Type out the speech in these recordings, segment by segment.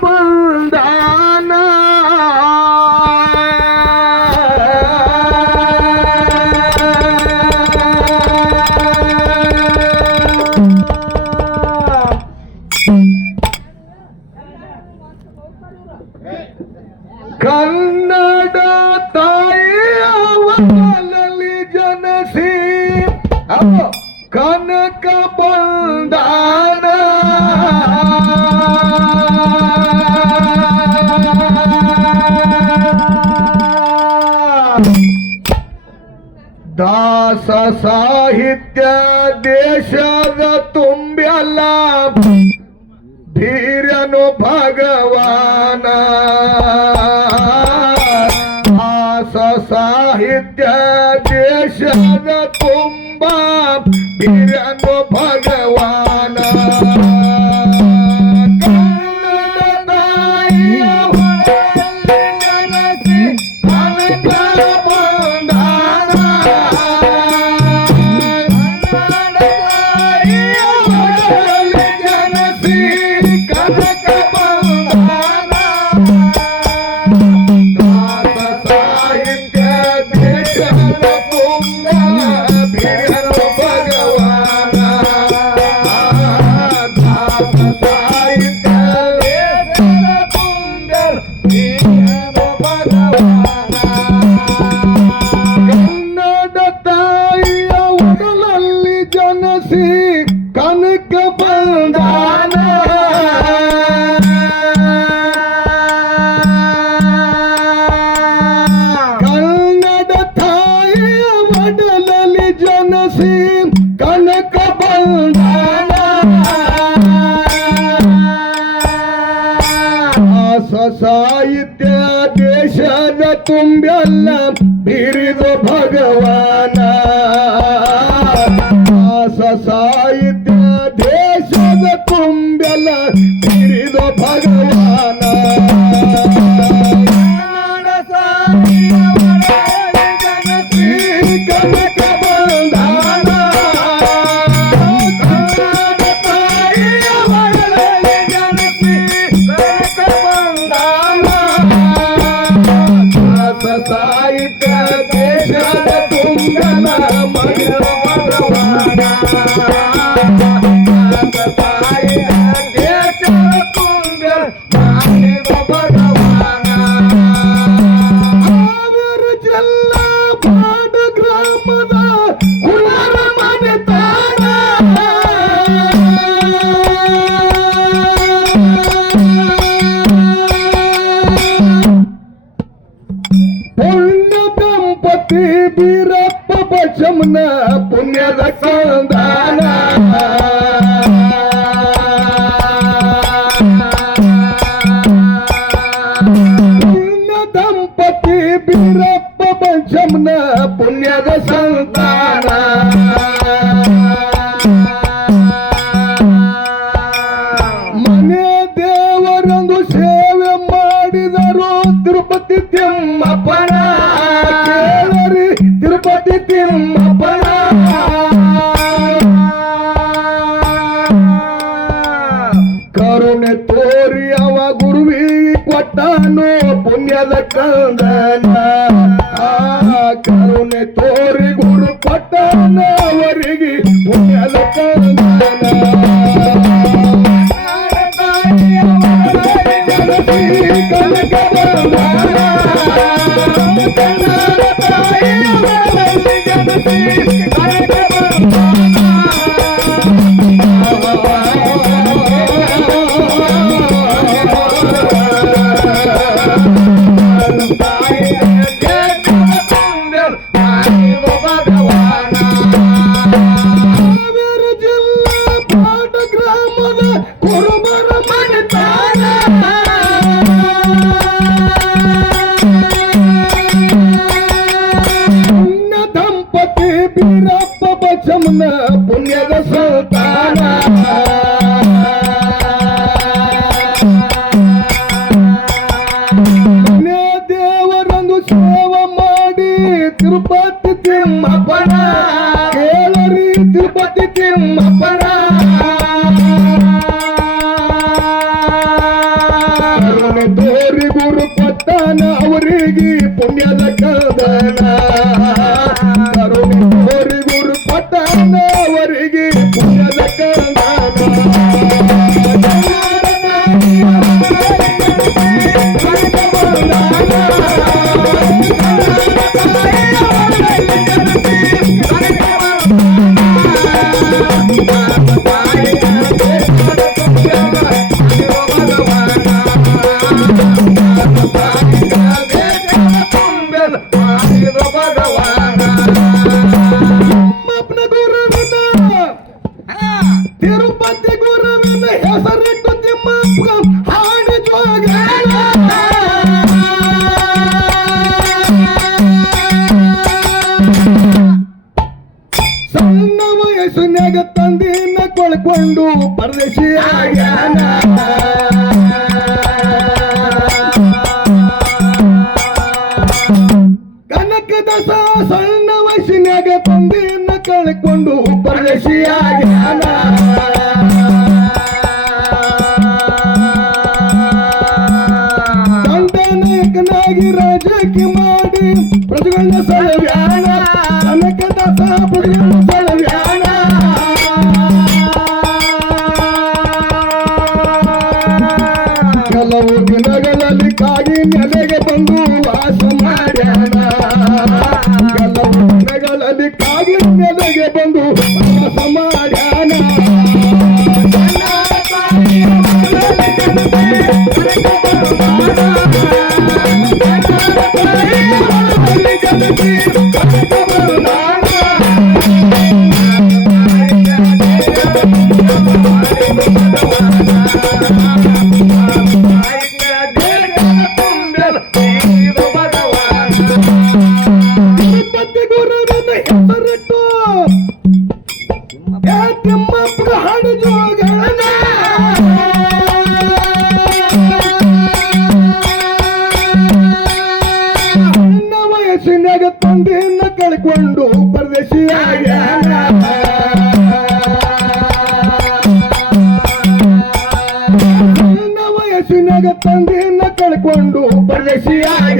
கனகபுந்தானா ಸಾಹಿತ್ಯ ದೇಶದ ತುಂಬಲ್ಲ ಧೀರನು ಭಗವಾನ. ಹಾಸ ಸಾಹಿತ್ಯ ದೇಶದ ತುಂಬ. ಧೀರನು ಭಗವಾನ. ಪುಣ್ಯದ ಸಂತಾನ. ಕೊನೆ ತೋರಿ ಗುರು ಪಟ್ಟಣ ಅವರಿಗೆ ಕನಕ ಕನಕದ 哎，我把。திருப்பாட்டுக்கு மபன் ಕೊಂಡು ಪರದೇಶಿಯಾಗ್ಯಾನ. ಕನಕದಾಸ ಸಣ್ಣ ವಯಸ್ಸಿನಾಗ ತಂದೆಯನ್ನ ಕಳ್ಕೊಂಡು ಪರದೇಶಿಯಾಗ್ಯಾನ. ತಂದೆ ನಾಯಕನಾಗಿ ಮಾಡಿ ಪ್ರಜೆಗಳನ್ನ ಸಲವ್ಯಾನ Thank you. ಮನಸ್ಸಿನಾಗ ತಂದೆಯನ್ನ ಕಳ್ಕೊಂಡು ಪರದೇಶಿಯಾಗ ನನ್ನ ವಯಸ್ಸಿನಾಗ ತಂದೆಯನ್ನ ಕಳ್ಕೊಂಡು ಪರದೇಶಿಯಾಗ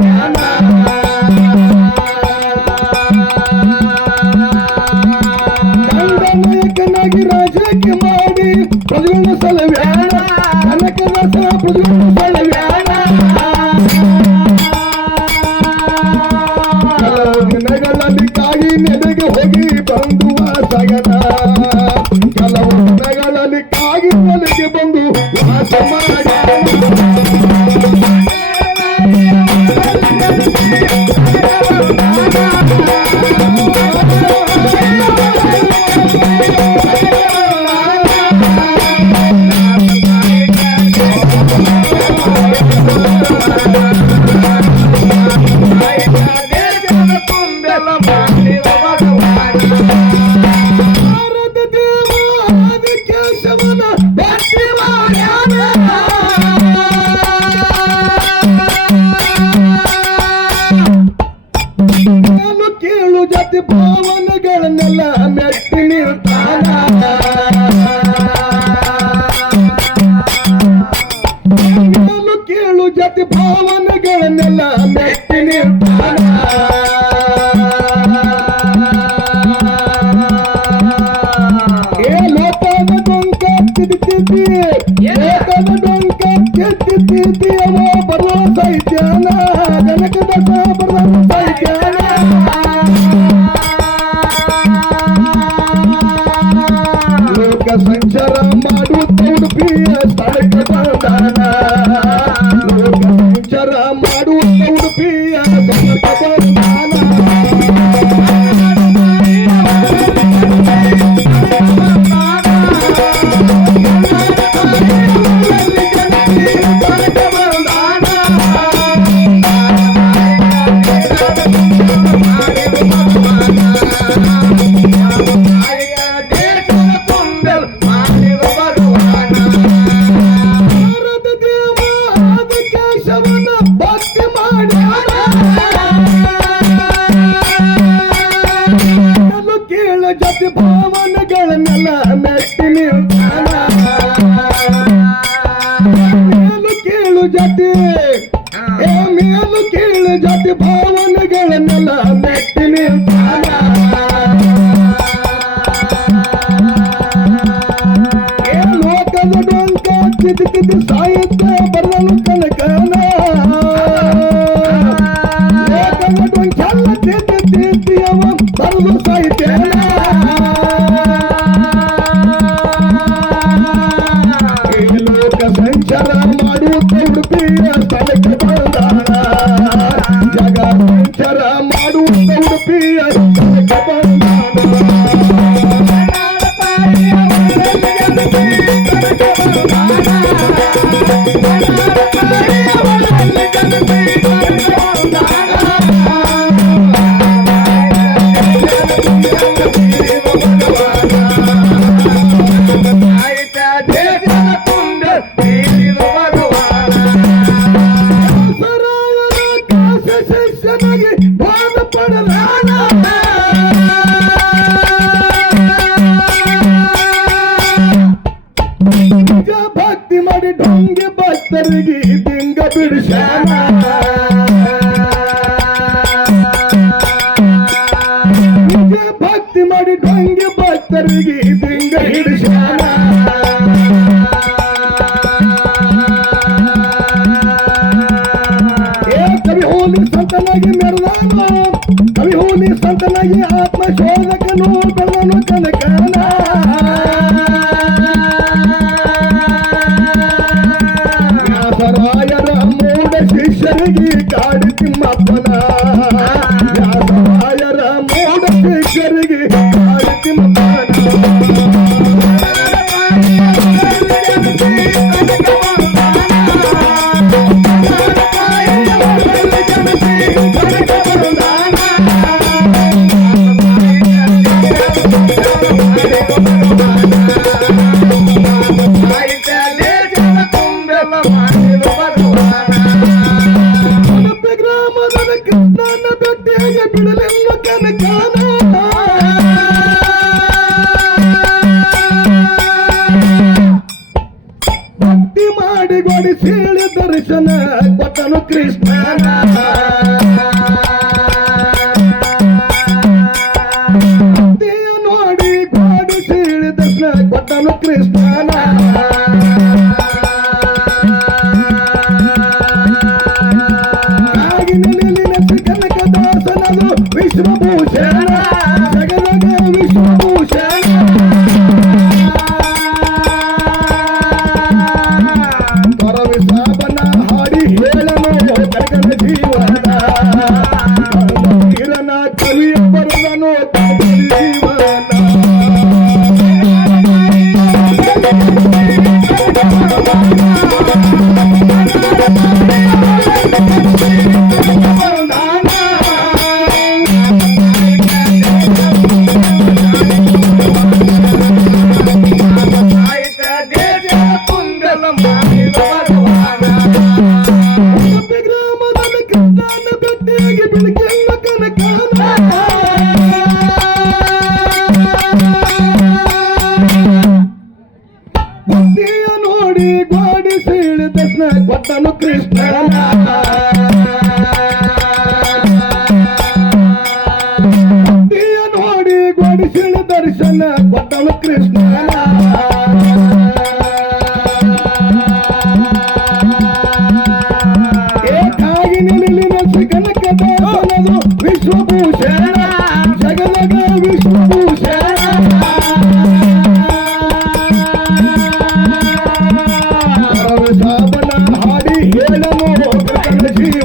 ಕೃಷ್ಣನ ಬೆಟ್ಟಿಗೆ ಬಿಡಲೆಲ್ಲ ಕನಕಾನ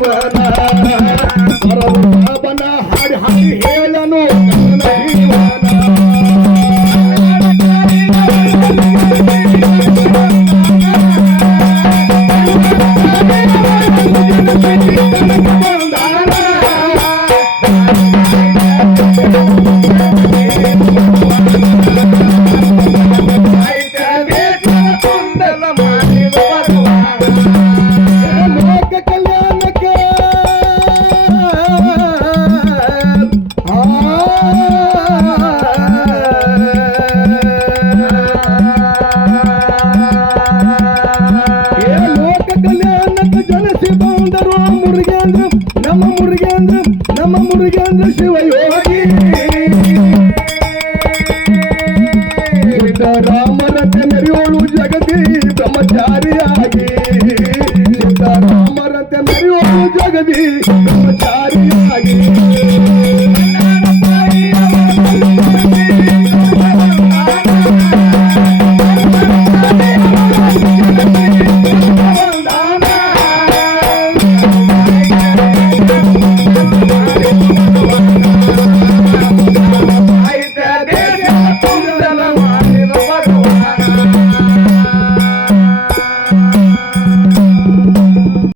जीवन ಆಗಲಿ ಆಚಾರಿಯಾಗಿ